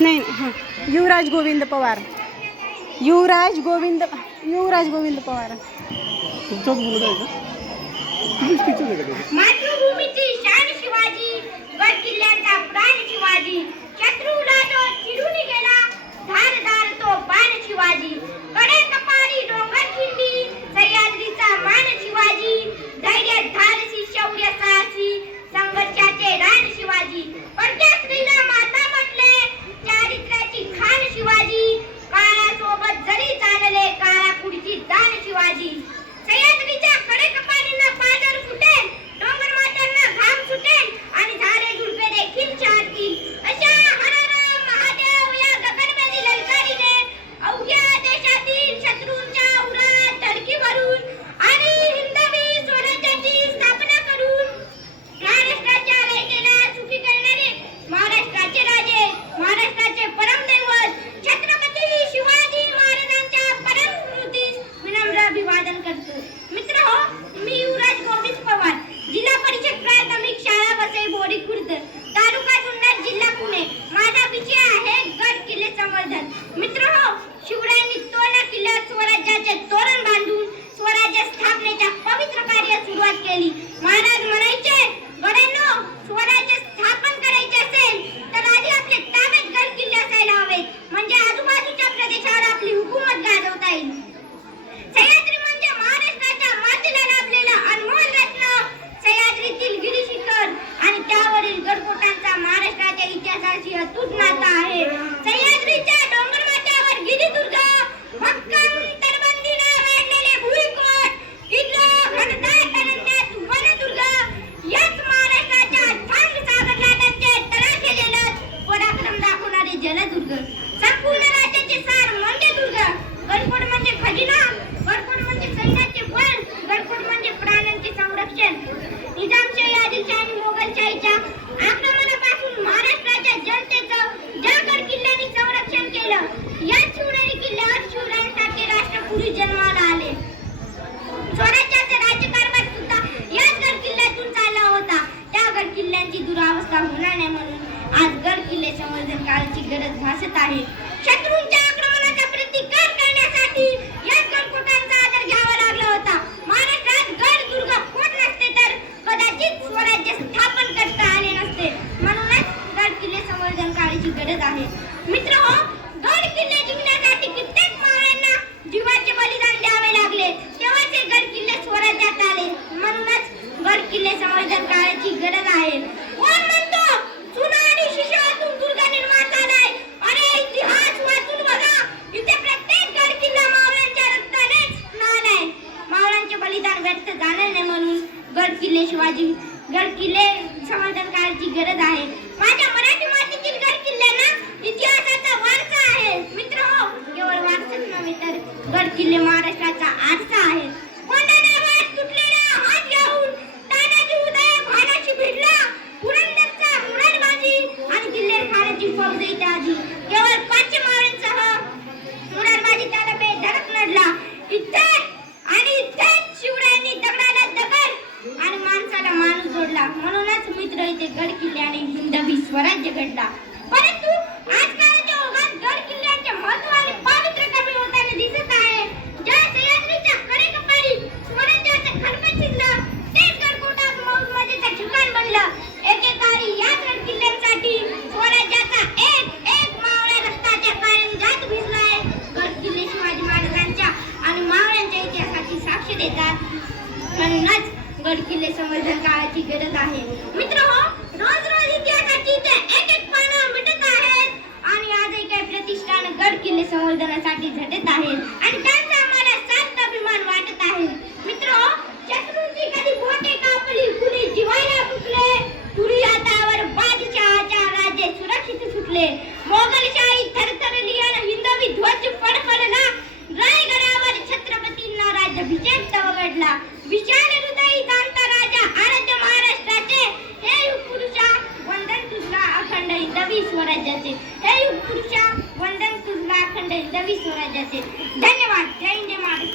नाही हां, युवराज गोविंद पवार. युवराज गोविंद पवार. तुमचाच मुलगा आहे का? तुम्ही स्पीचच आहे का? मातृभूमीची शान शिवाजी, गड किल्ल्यांचा प्राण शिवाजी, शत्रूला तो चिरून गेला, धारदार तो बाण शिवाजी, कडे कपारी डोंगर खिंडी, सह्याद्रीचा मान शिवाजी, धैर्य धाडसी शौर्य साहसी, संघर्षाचे रान शिवाजी, पडक्या स्त्रीला माता म्हटले, चारित्र्याची खान शिवाजी, काळासोबत जरी चालले काळा पुढची दान शिवाजी, सह्याद्रीच्या कडे कपारींना पाजर फुटेल, डोंगर मात्यांना घाम सुटेल आणि झाडे झुडपे देखील चारतील, अशा हर हर महादेव या गगनभेदी ललकारीने अवघ्या देशातील शत्रूंच्या उरात धडकी भरून आणि हिंदवी स्वराज्याची स्थापना करून महाराष्ट्राच्या रयतेला सुखी करणारे महाराष्ट्राचे राजे, महाराष्ट्राचे परमदैवत छत्रपती शिवाजी महाराजांच्या परम स्मृतीस विनम्र अभिवादन करतो. मित्रहो, मी युवराज गोविंद पवार, जिल्हा परिषद प्राथमिक शाळा वसई बोरी खुर्द, तालुका जुन्नर, जिल्हा पुणे. माझा विषय आहे गड किल्ले संवर्धन. मित्रहो, शिवरायांनी तोरणा किल्ल्यावर स्वराज्याचे तोरण बांधून स्वराज्य स्थापनेच्या पवित्र कार्यास सुरुवात केली. महाराज म्हणायचे, गडांनो, स्वराज्य स्थापन करायचे असेल तर आधी आपले ताब्यात गड किल्ले असायला हवेत, म्हणजे आजूबाजूच्या प्रदेशावर आपली हुकूमत गाजवता येईल. सह्याद्री म्हणजे महाराष्ट्राच्या मातीला लाभलेला अनमोल रत्न, सह्याद्रीतील गिरीशिखर आणि त्यावरील गडकोटांचा महाराष्ट्राच्या इतिहासाशी अतूट नाता आहे. सह्याद्रीच्या डोंगरमाथ्यावर गिरिदुर्ग, भक्कम तटबंदीने वेढलेले भुईकोट, किल्ले, घनदाट अरण्यात वनदुर्ग, याच महाराष्ट्राच्या थंड सागर लाटांचे तडाखे झेलत पराक्रम दाखवणारे जलदुर्ग, संपूर्ण राज्याचे सार म्हणजे दुर्ग. गडकोट म्हणजे खजिना, गडकोट म्हणजे सैन्याचे बळ, गडकोट म्हणजे प्राणांचे संरक्षण. निजामशाही, आदिलशाही आणि मोगलशाहीच्या आक्रमणापासून महाराष्ट्राच्या जनतेचं ज्या गड किल्ल्यांनी संरक्षण केलं, याच शिवनेरी किल्ल्यावर शिवरायांसारखे राष्ट्रपुरुष जन्माला आले. स्वराज्याचा राज्यकारभार सुद्धा याच गड किल्ल्यातून चालला होता. त्या गड किल्ल्यांची दुरावस्था होणार नाही म्हणून आज गड किल्ले संवर्धन काळाची गरज भासत आहे. शत्रूंच्या आक्रमणाचा प्रतिकार करण्यासाठी याच गडकोटांचा आधार घ्यावा लागला होता. महाराष्ट्रात गड दुर्ग कोट नसते तर कदाचित स्वराज्य स्थापन करता आले नसते. म्हणूनच गड किल्ले संवर्धन काळाची गरज आहे. मित्रहो, गड किल्ले जिंकण्यासाठी कित्येक मावळ्यांना जीवाचे बलिदान द्यावे लागले, तेव्हा ते गड किल्ले स्वराज्यात आले. म्हणूनच गड किल्ले संवर्धन काळाची गरज आहे. कोण म्हणतो चुना आणि शिशातून दुर्ग निर्माण झालाय? अरे, इतिहास वाचून बघा, इथे प्रत्येक गड किल्ला मावळ्यांच्या रक्तानेच नालाय. मावळ्यांचे बलिदान व्यर्थ जाणार नाही म्हणून गड किल्ले संवर्धन काळाची गरज आहे. माझ्या मराठी मातीतील गड किल्ल्यांना इतिहासाचा वारसा आहे. मित्रहो, केवळ वारसाच नव्हे तर गड किल्ले महाराष्ट्राचा आरसा आहे. कोंढाणा वाद तुटलेला हात घेऊन तानाजी उदय भानाशी भिडला, पुरंदरचा मुरारबाजी आणि दिल्लेर खानाची फौज इथे आली. केवळ 5 मावळ्यांसह मुरारबाजी त्याला बेधडक लढला. इथेच शिवरायांनी दगडाला दगड आणि माणसाला माणूस जोडला. म्हणूनच मित्र इथे गड किल्ले आणि हिंदवी स्वराज्य घडला. परंतु आजकालच्या ओघात गड किल्ल्यांचे महत्त्व आणि पावित्र्य कमी होताना दिसत आहे. ज्या सह्याद्रीच्या कडेकपारी स्वराज्याचं खडपट शिरलं, तेच गडकोटात मौजमजेचं ठिकाण बनलं. एकेकाळी याच गड किल्ल्यांसाठी स्वराज्याचा एक एक मावळा रक्ताच्या कारंजात भिजलाय. गड किल्ले शिवाजी महाराजांच्या आणि मावळ्यांच्या इतिहासाची साक्ष देतात. म्हणूनच गड किल्ले संवर्धन काळाची गरज आहे. मित्रहो, रोज रोज इतिहासाची एक एक पानं मिटत आहेत आणि आजही काही प्रतिष्ठान गड किल्ले संवर्धनासाठी झटत आहेत आणि त्यांचा आम्हाला सार्थ अभिमान वाटत आहे. मित्रहो, शत्रूंची कधी बोटे कापली, कुणी जीवाला फुकले, तुरी हातावर बादशहाच्या राज्य सुरक्षित सुटले, मोगलशाही थरथरली आणि हिंदवी ध्वज फडफडला, रायगडावर छत्रपतींना राज्याभिषेक तवगडला. विशाल हृदयी जाणता राजा आराध्य महाराष्ट्राचे, हे युग पुरुषा वंदन तुझला अखंड हिंदवी स्वराज्याचे. हे युग पुरुषा वंदन तुझला अखंड हिंदवी स्वराज्याचे. धन्यवाद. जय हिंद महाराष्ट्र.